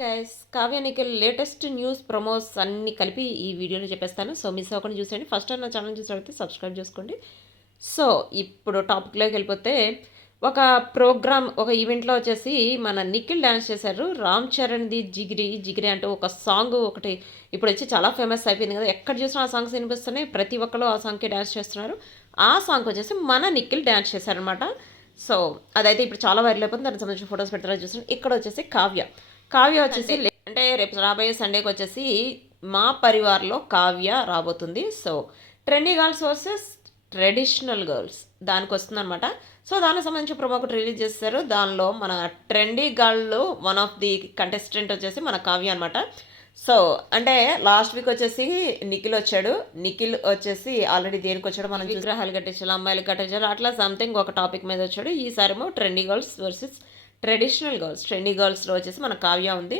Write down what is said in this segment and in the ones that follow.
Guys Kavya Nikhil latest news promos అన్ని కలిపి ఈ వీడియోలో చెప్పేస్తాను. సో మిస్ అవ్వకుండా చూసేయండి. ఫస్ట్ టైం నా ఛానల్ చూసినట్లయితే సబ్స్క్రైబ్ చేసుకోండి. సో ఇప్పుడు టాపిక్లోకి వెళ్ళిపోతే ఒక ప్రోగ్రామ్ ఒక ఈవెంట్లో వచ్చేసి మన నిఖిల్ డ్యాన్స్ చేశారు. రామ్ చరణ్ది జిగిరి జిగిరి అంటూ ఒక సాంగ్ ఒకటి ఇప్పుడు వచ్చి చాలా ఫేమస్ అయిపోయింది కదా. ఎక్కడ చూసినా ఆ సాంగ్స్ వినిపిస్తున్నాయి. ప్రతి ఒక్కరు ఆ సాంగ్కి డ్యాన్స్ చేస్తున్నారు. ఆ సాంగ్ వచ్చేసి మన నిఖిల్ డ్యాన్స్ చేశారనమాట. సో అదైతే ఇప్పుడు చాలా వైరల్ అయిపోతుంది. దానికి సంబంధించిన ఫొటోస్ పెడతారో చూస్తున్నాను. ఇక్కడ వచ్చేసి కావ్య వచ్చేసి అంటే రేపు రాబోయే సండేకి వచ్చేసి మా పరివార్లో కావ్య రాబోతుంది. So trendy girls versus traditional girls దానికి వస్తుంది అనమాట. సో దానికి సంబంధించి ప్రోమో ఒకటి రిలీజ్ చేస్తారు. దానిలో మన trendy girl one of the contestant వచ్చేసి మన కావ్య అనమాట. సో అంటే లాస్ట్ వీక్ వచ్చేసి నిఖిల్ వచ్చాడు. నిఖిల్ వచ్చేసి ఆల్రెడీ దేనికి వచ్చాడు, మనం విగ్రహాలు కట్టించాలి, అమ్మాయిలు కట్టించాలి, అట్లా సంథింగ్ ఒక టాపిక్ మీద వచ్చాడు. ఈసారేమో trendy girls versus traditional girls. Trendy గర్ల్స్లో వచ్చేసి మన కావ్య ఉంది.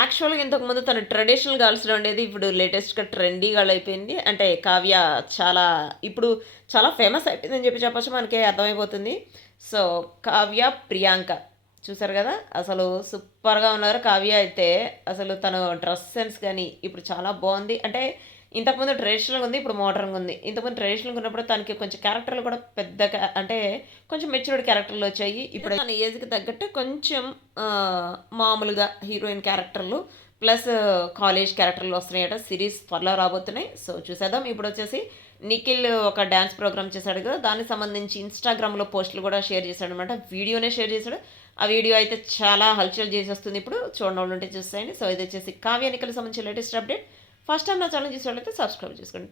యాక్చువల్గా ఇంతకుముందు తను ట్రెడిషనల్ గర్ల్స్లో ఉండేది, ఇప్పుడు లేటెస్ట్గా ట్రెండీ గర్ల్ అయిపోయింది. అంటే కావ్య ఇప్పుడు చాలా ఫేమస్ అయిపోయిందని చెప్పొచ్చు, మనకి అర్థమైపోతుంది. సో కావ్య ప్రియాంక చూసారు కదా, అసలు సూపర్గా ఉన్నారు. కావ్య అయితే అసలు తను డ్రెస్ సెన్స్ కానీ ఇప్పుడు చాలా బాగుంది. అంటే ఇంతకుముందు ట్రెడిషనల్గా ఉంది, ఇప్పుడు మోడర్న్గా ఉంది. ఇంతకుముందు ట్రెడిషనల్గా ఉన్నప్పుడు తనకి కొంచెం క్యారెక్టర్లు కూడా పెద్దగా అంటే కొంచెం మెచ్యూర్డ్ క్యారెక్టర్లు వచ్చాయి. ఇప్పుడు తన ఏజ్కి తగ్గట్టు కొంచెం మామూలుగా హీరోయిన్ క్యారెక్టర్లు ప్లస్ కాలేజ్ క్యారెక్టర్లు వస్తున్నాయట. సిరీస్ త్వరలో రాబోతున్నాయి. సో చూసేద్దాం. ఇప్పుడు వచ్చేసి నిఖిల్ ఒక డ్యాన్స్ ప్రోగ్రామ్ చేశాడు కదా, దానికి సంబంధించి ఇన్స్టాగ్రామ్లో పోస్టులు కూడా షేర్ చేశాడు అనమాట. వీడియోనే షేర్ చేశాడు. ఆ వీడియో అయితే చాలా హల్చల్ చేసేస్తుంది. ఇప్పుడు చూడండి ఉంటే చూసేయండి. సో ఇది వచ్చేసి కావ్య నిఖిల్కి సంబంధించి లేటెస్ట్ అప్డేట్. ఫస్ట్ టైం నా ఛానల్ చూసేవాళ్ళైతే సబ్స్క్రైబ్ చేసుకోండి.